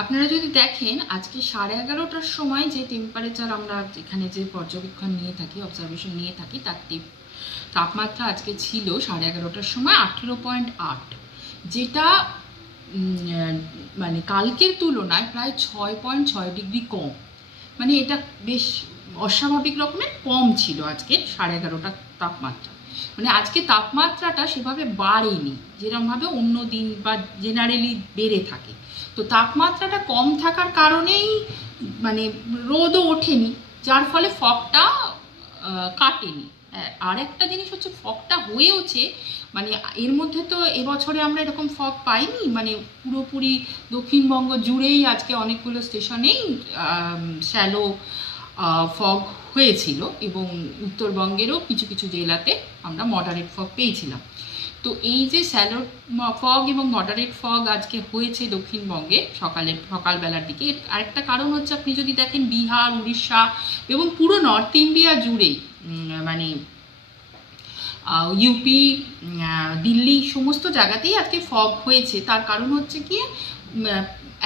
আপনারা যদি দেখেন আজকে সাড়ে এগারোটার সময় যে টেম্পারেচার আমরা এখানে যে পর্যবেক্ষণ নিয়ে থাকি অবজারভেশন নিয়ে থাকি তার তাপমাত্রা আজকে ছিল সাড়ে এগারোটার সময় আঠেরো পয়েন্ট আট যেটা মানে কালকের তুলনায় প্রায় ছয় পয়েন্ট ছয় ডিগ্রি কম মানে এটা বেশ অস্বাভাবিক রকমের কম ছিল আজকে সাড়ে এগারোটা তাপমাত্রা মানে আজকে তাপমাত্রাটা সেভাবে বাড়েনি যেরকমভাবে অন্য দিন বা জেনারেলি বেড়ে থাকে তো তাপমাত্রাটা কম থাকার কারণেই মানে রোদও ওঠেনি যার ফলে ফগটা কাটেনি আর একটা জিনিস হচ্ছে ফগটা হয়েওছে মানে এর মধ্যে তো এবছরে আমরা এরকম ফগ পাইনি মানে পুরোপুরি দক্ষিণবঙ্গ জুড়েই আজকে অনেকগুলো স্টেশনেই শ্যালো ফগ হয়েছিল এবং উত্তরবঙ্গেরও কিছু কিছু জেলাতে আমরা মডারেট ফগ পেয়েছিলাম তো এই যে স্যালো ফগ এবং মডারেট ফগ আজকে হয়েছে দক্ষিণবঙ্গে সকালে সকালবেলার দিকে আরেকটা কারণ হচ্ছে আপনি যদি দেখেন বিহার উড়িষ্যা এবং পুরো নর্থ ইন্ডিয়া জুড়েই মানে ইউপি দিল্লি সমস্ত জায়গাতেই আজকে ফগ হয়েছে তার কারণ হচ্ছে কি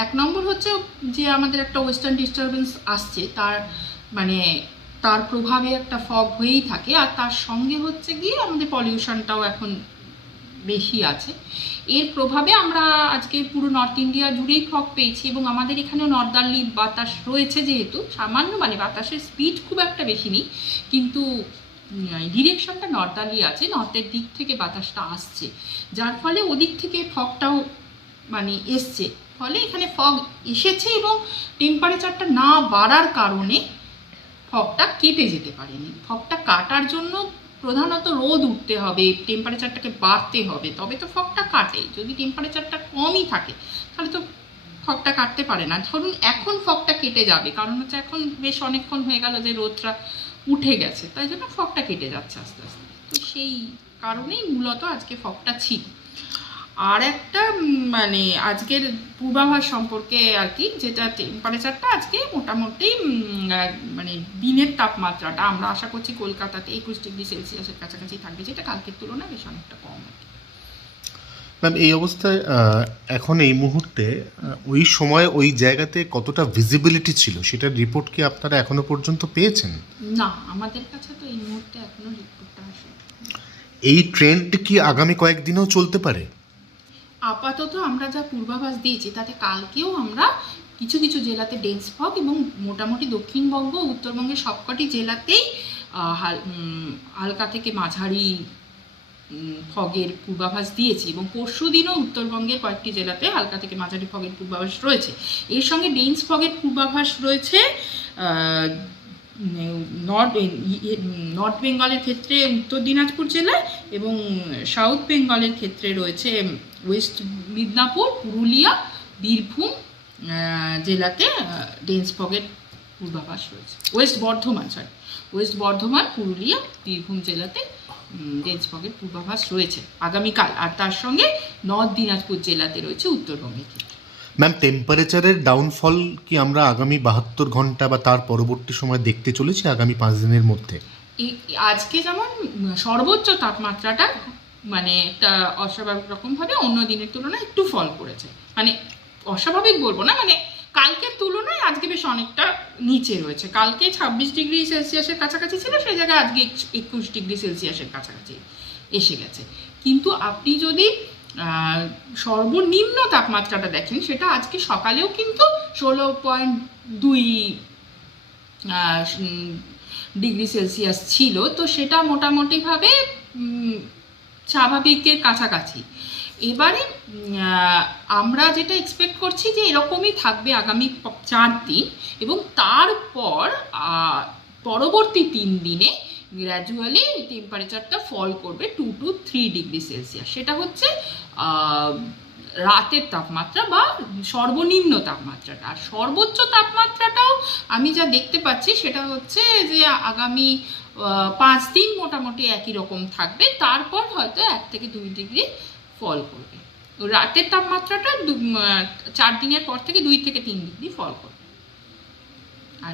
এক নম্বর হচ্ছে যে আমাদের একটা ওয়েস্টার্ন ডিস্টারবেন্স আসছে তার মানে তার প্রভাবে একটা ফগ হয়েই থাকে আর তার সঙ্গে হচ্ছে গিয়ে আমাদের পলিউশনটাও এখন বেশি আছে এর প্রভাবে আমরা আজকে পুরো নর্থ ইন্ডিয়া জুড়েই ফগ পেয়েছি এবং আমাদের এখানেও নর্দার্লি বাতাস রয়েছে যেহেতু সামান্য মানে বাতাসের স্পিড খুব একটা বেশি নেই কিন্তু ডিরেকশনটা নর্দার্লি আছে নর্থের দিক থেকে বাতাসটা আসছে যার ফলে ওদিক থেকে ফগটাও মানে এসছে ফলে এখানে ফগ এসেছে এবং টেম্পারেচারটা না বাড়ার কারণে ফগটা কেটে যেতে পারেনি ফগটা কাটার জন্য প্রধানত রোদ উঠতে হবে টেম্পারেচারটাকে বাড়তে হবে তবে তো ফগটা কাটে যদি টেম্পারেচারটা কমই থাকে তাহলে তো ফগটা কাটতে পারে না ধরুন এখন ফগটা কেটে যাবে কারণ হচ্ছে এখন বেশ অনেকক্ষণ হয়ে গেল যে রোদটা উঠে গেছে তাই জন্য ফগটা কেটে যাচ্ছে আস্তে আস্তে তো সেই কারণেই মূলত আজকে ফগটা ছিল আর একটা মানে আজকের পূর্বাভাস সম্পর্কে আর কি যেটা টেম্পারেচারটা আজকে মোটামুটি মানে দিনের তাপমাত্রাটা আমরা আশা করছি কলকাতাতে একুশ ডিগ্রি সেলসিয়াসের কাছাকাছি থাকবে যেটা কালকের তুলনায় বেশ অনেকটা কম ম্যাম এই অবস্থায় এখন এই মুহূর্তে ওই সময় ওই জায়গাতে কতটা ভিজিবিলিটি ছিল সেটার রিপোর্ট কি আপনারা এখনো পর্যন্ত পেয়েছেন না আমাদের কাছে তো এই মুহূর্তে এখনো রিপোর্টটা আসেনি এই ট্রেন্ড কি আগামী কয়েকদিনও চলতে পারে আপাতত আমরা যা পূর্বাভাস দিয়েছি তাতে কালকেও আমরা কিছু কিছু জেলাতে ডেন্স ফগ এবং মোটামুটি দক্ষিণবঙ্গ উত্তরবঙ্গের সবকটি জেলাতেই হালকা থেকে মাঝারি ফগের পূর্বাভাস দিয়েছি এবং পরশু দিনও উত্তরবঙ্গের কয়েকটি জেলাতে হালকা থেকে মাঝারি ফগের পূর্বাভাস রয়েছে এর সঙ্গে ডেন্স ফগের পূর্বাভাস রয়েছে মানে নর্থ নর্থ বেঙ্গলের ক্ষেত্রে উত্তর দিনাজপুর জেলায় এবং সাউথ বেঙ্গলের ক্ষেত্রে রয়েছে ওয়েস্ট মিদনাপুর পুরুলিয়া বীরভূম জেলাতে ডেন্স পকেট পূর্বাভাস রয়েছে west Bardhaman sorry west Bardhaman Purulia Birbhum জেলাতে ডেন্স পকেট পূর্বাভাস রয়েছে আগামীকাল আর তার সঙ্গে নর্থ দিনাজপুর জেলাতে রয়েছে উত্তরবঙ্গের ক্ষেত্রে ম্যাম টেম্পারেচারের ডাউনফল কি আমরা আগামী বাহাত্তর ঘন্টা বা তার পরবর্তী সময় দেখতে চলেছি আগামী পাঁচ দিনের মধ্যে আজকে যেমন সর্বোচ্চ তাপমাত্রাটা মানে একটা অস্বাভাবিক রকমভাবে অন্য দিনের তুলনায় একটু ফল করেছে মানে অস্বাভাবিক বলবো না মানে কালকের তুলনায় আজকে বেশ অনেকটা নিচে রয়েছে কালকে ছাব্বিশ ডিগ্রি সেলসিয়াসের কাছাকাছি ছিল সেই জায়গায় আজকে একুশ ডিগ্রি সেলসিয়াসের কাছাকাছি এসে গেছে কিন্তু আপনি যদি সর্বনিম্ন তাপমাত্রাটা দেখেন সেটা আজকে সকালেও কিন্তু ষোলো পয়েন্ট দুই ডিগ্রি সেলসিয়াস ছিল তো সেটা মোটামুটিভাবে স্বাভাবিকের কাছাকাছি এবারে আমরা যেটা এক্সপেক্ট করছি যে এরকমই থাকবে আগামী চার দিন এবং তারপর পরবর্তী তিন দিনে গ্র্যাজুয়ালি টেম্পারেচারটা ফল করবে two to three degree Celsius সেটা হচ্ছে রাতের তাপমাত্রা বা সর্বনিম্ন তাপমাত্রাটা আর সর্বোচ্চ তাপমাত্রাটাও আমি যা দেখতে পাচ্ছি সেটা হচ্ছে যে আগামী পাঁচ দিন মোটামুটি একই রকম থাকবে তারপর হয়তো এক থেকে দুই ডিগ্রি ফল করবে রাতের তাপমাত্রাটা চার দিনের পর থেকে দুই থেকে তিন ডিগ্রি ফল করবে